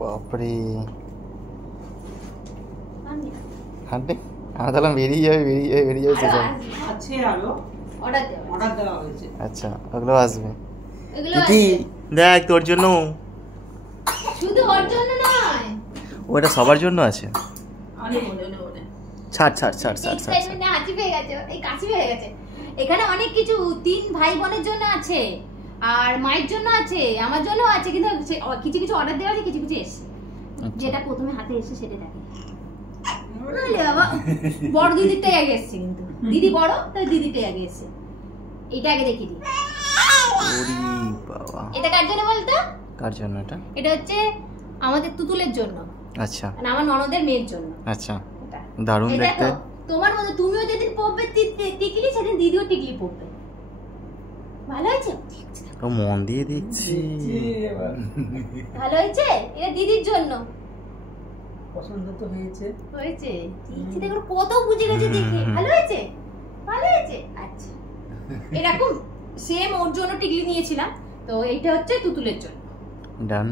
বাপরে হাঁটে আমি তাহলে বেরিয়ে যাবে সেসব। আচ্ছা ওগুলো আসবে। দিদি দেখ তোর জন্য, শুধু ওর জন্য নয়, ওটা সবার জন্য আছে। ছাড় ছাড় ছাড় ছাড় ছাড়। হাঁচি পেয়ে গেছে, এই কাশি পেয়ে গেছে। এখানে অনেক কিছু 3 ভাই বোনের জন্য আছে, আর মায়ের জন্য আছে, আমার জন্য আছে, কিন্তু কিছু কিছু অর্ডার দেওয়া আছে, কিছু কিছু এসছে। যেটা প্রথমে হাতে এসে সেটা দেখে বাবা। বড় দিদিরটাই আগে এসছে, কিন্তু দিদি বড় তাই দিদিরটাই আগে এসছে। এটা আগে দেখিয়ে দিই। এটা কার জন্য বলতো? কার জন্য এটা? এটা হচ্ছে আমাদের তুতুলের জন্য। আচ্ছা, মানে আমার ননদের মেয়ের জন্য। আচ্ছা, দারুণ দেখতে। তোমার মধ্যে তুমিও যেদিন পড়বে টিকলি, সেদিন দিদিও টিকলি পড়বে। ভালো হয়েছে? ও মন দিয়ে দেখছি। ভালো হয়েছে? এটা দিদির জন্য। পছন্দ তো হয়েছে। হয়েছে? ঠিক দেখো কত বুঝে গেছে দেখে। ভালো হয়েছে? ভালো হয়েছে। আচ্ছা, এরকম সেম ওর জন্য টিকলি নিয়েছিলাম, তো এইটা হচ্ছে তুতুলের জন্য। ডান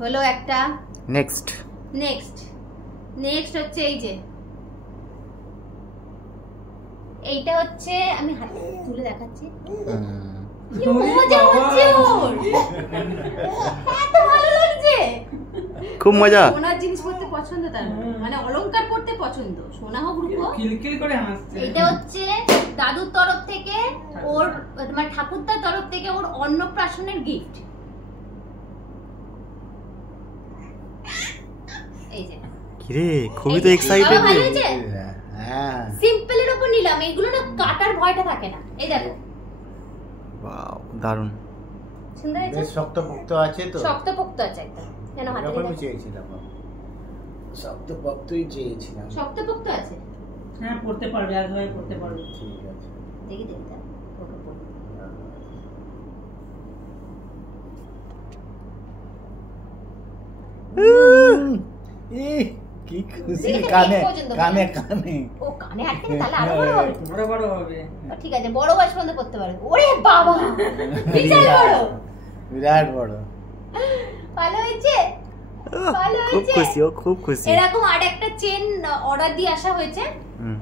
হলো একটা। নেক্সট হচ্ছে এই যে, এইটা হচ্ছে, আমি হাতে তুলে দেখাচ্ছি। কি মজা হচ্ছে ওর, এত ভালো লাগছে, খুব মজা। সোনার জিনিস পড়তে পছন্দ তার, মানে অলংকার পড়তে পছন্দ, সোনা হোক রূপো। কিলকিল করে হাসছে। এটা হচ্ছে দাদুর তরফ থেকে ওর, মানে ঠাকুরদার তরফ থেকে ওর অন্নপ্রাশনের গিফট। এই যে কিরে, খুবই তো এক্সাইটেড। ভালো হয়েছে? হ্যাঁ, সিম্পলের উপর নিলাম, এইগুলো না কাটার ভয়টা থাকে না। এই দেখো, ওয়াও দারুণ সুন্দর হয়েছে। শক্তপোক্ত আছে তো, শক্তপোক্ত আছে একদম। কেন হাতে আমি চেয়েছিলাম, শক্তপোক্তই চেয়েছিলাম। শক্তপোক্ত আছে? হ্যাঁ, পড়তে পারবে, একভাবে পড়তে পারবে। ঠিক আছে, দেখি ওকে পড়। কি খুশি, কানে কানে কানে। ও কানে আটকে, তাহলে আরো বড় হবে। বড় হবে। ঠিক আছে, বড় বয়স পর্যন্ত পড়তে পারবে। ওরে বাবা, বিশাল বড়, বিরাট বড়। ভালো হয়েছে? ভালো খুব হয়েছে? খুশি, ও খুব খুশি। এরকম আরেকটা চেন অর্ডার দিয়ে আসা হয়েছে।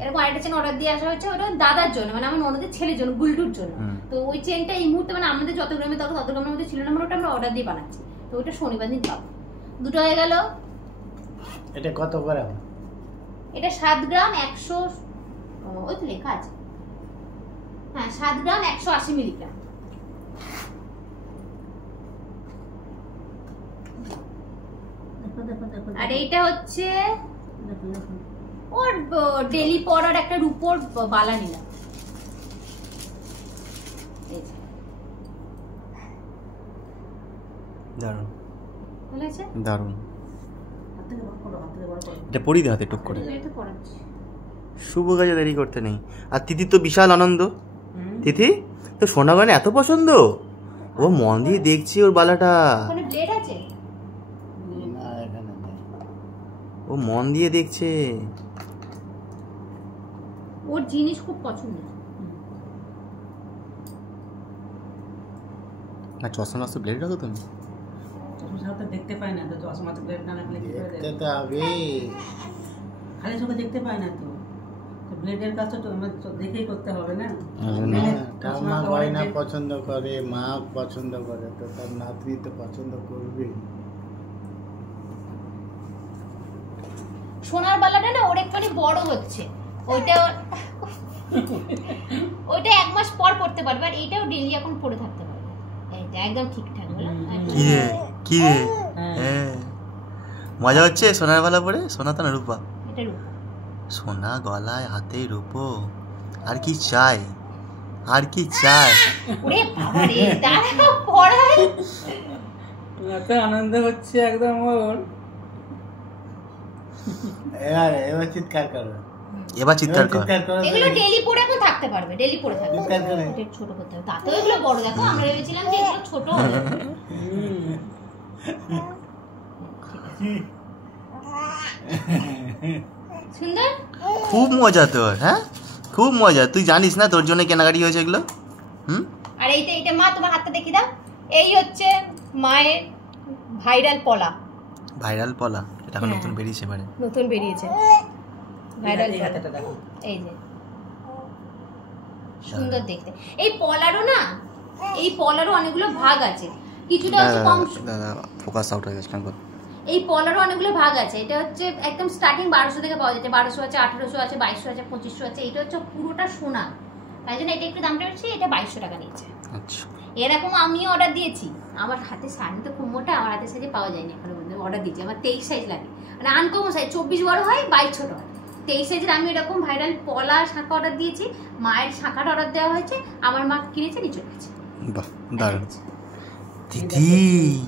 এরকম আরেকটা চেন অর্ডার দিয়ে আসা হয়েছে, ওটা দাদার জন্য, মানে আমার ননদের ছেলের জন্য, গুলটুর জন্য। তো ওই চেনটা এই মুহূর্তে মানে আমাদের যত গ্রামে তত গ্রামের মধ্যে ছিল না, মানে ওটা আমরা অর্ডার দিয়ে বানাচ্ছি। তো ওটা শনিবার দিন পাবো। দুটো হয়ে গেল। এটা কত গ্রাম? এটা 7 গ্রাম 100, ওই তো লেখা আছে। হ্যাঁ, 7 গ্রাম 180 মিলিগ্রাম। আর এইটা হচ্ছে ওর ডেলি পরার একটা রূপোর বালা নিলাম। দারুণ, ভালো আছে? দারুণ। এটা পরি দে হাতে টুক করে। শুভ কাজে দেরি করতে নেই। আর তিথি তো বিশাল আনন্দ। তিথি তো সোনা গয়না এত পছন্দ, ও মন দিয়ে দেখছি ওর বালাটা। ওখানে ব্লেড আছে? না, এখানে নেই। ও মন দিয়ে দেখছে, ওর জিনিস খুব পছন্দ। না চশমা তো ব্লেড রাখো তুমি। চশমা দেখতে পায় না তো, চশমা তো ব্লেড না রাখলে কি করে দেখতে? দেখতে তো হবে, খালি চোখে দেখতে পায় না তো, ব্লেডের কাজটা তো আমরা দেখেই করতে হবে না। ঠাম্মা গয়না পছন্দ করে, মা পছন্দ করে, তো তার নাতনি তো পছন্দ করবে। সোনার বালাটা না ওর একটু বড় হচ্ছে, ওইটা 1 মাস পর পড়তে পারবে, আর এইটাও ডেইলি এখন পড়ে থাকতে পারবে। এইটা একদম ঠিকঠাক বলো। কি রে, হ্যাঁ মজা হচ্ছে সোনার বালা পরে। সোনা তো না রূপা, এটা রূপা। সোনা গলায়, হাতে রূপো, আর কি চাই, আর কি চাই। ওরে বাবা রে, দাঁড়া পড়াই, এত আনন্দ হচ্ছে একদম ওর। এবার চিৎকার করবে, এবার চিৎকার কর। এগুলো ডেইলি পড়ে এখন থাকতে পারবে, ডেইলি পড়ে থাকবে। এটা ছোট করতে হবে, তাতেও এগুলো বড়। দেখো আমরা ভেবেছিলাম যে এগুলো ছোট হবে। সুন্দর, খুব মজা তোর। হ্যাঁ খুব মজা, তুই জানিস না তোর জন্য কেনাকাটি হয়েছে এগুলো। আর এইটা মা তোমার হাতটা দেখিয়ে দাও। এই হচ্ছে মায়ের ভাইরাল পলা। ভাইরাল পলা, এটা এখন হ্যাঁ। নতুন বেরিয়েছে এবারে। নতুন বেরিয়েছে ভাইরাল এই পলা। হাতেটা দেখো। এই যে সুন্দর দেখতে। এই পলারও না, এই পলারও অনেকগুলো ভাগ আছে, কিছুটা হচ্ছে কম। দাদা ফোকাস আউট হয়ে গেছে কেন? এই পলারও অনেকগুলো ভাগ আছে। এটা হচ্ছে একদম স্টার্টিং 1200 থেকে পাওয়া যাচ্ছে। 1200 আছে, 1800 আছে, 2200 আছে, 2500 আছে। এটা হচ্ছে পুরোটা সোনা, তাই জন্য এটা একটু দামটা বেশি। এটা 2200 টাকা নিয়েছে। আচ্ছা, এরকম আমিও অর্ডার দিয়েছি। আমার হাতে শাড়ি তো খুব মোটা, আমার হাতে সাইজে পাওয়া যায়নি এখনো পর্যন্ত। অর্ডার দিয়েছি, আমার 23 সাইজ লাগে, মানে আনকমন সাইজ। 24 বড় হয়, 22 ছোট হয়। 23 সাইজের আমি এরকম ভাইরাল পলা শাঁখা অর্ডার দিয়েছি। মায়ের শাঁখাটা অর্ডার দেওয়া হয়েছে, আমার মা কিনেছে, নিচে গেছে। বাহ দারুণ। দিদি,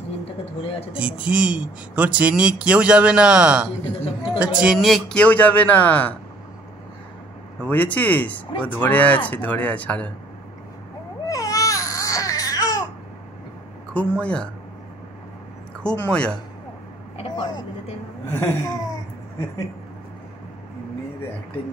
চেনটাকে ধরে আছে দেখো। দিদি তোর চেন নিয়ে কেউ যাবে না, চেনটাকে চকচকে তোর চেন নিয়ে কেউ যাবে না, বুঝেছিস? ও ধরে আছে, ধরে আছে, ছাড়ে। খুব মজা, খুব মজা। এটা পরে দিতে এমনি অ্যাক্টিং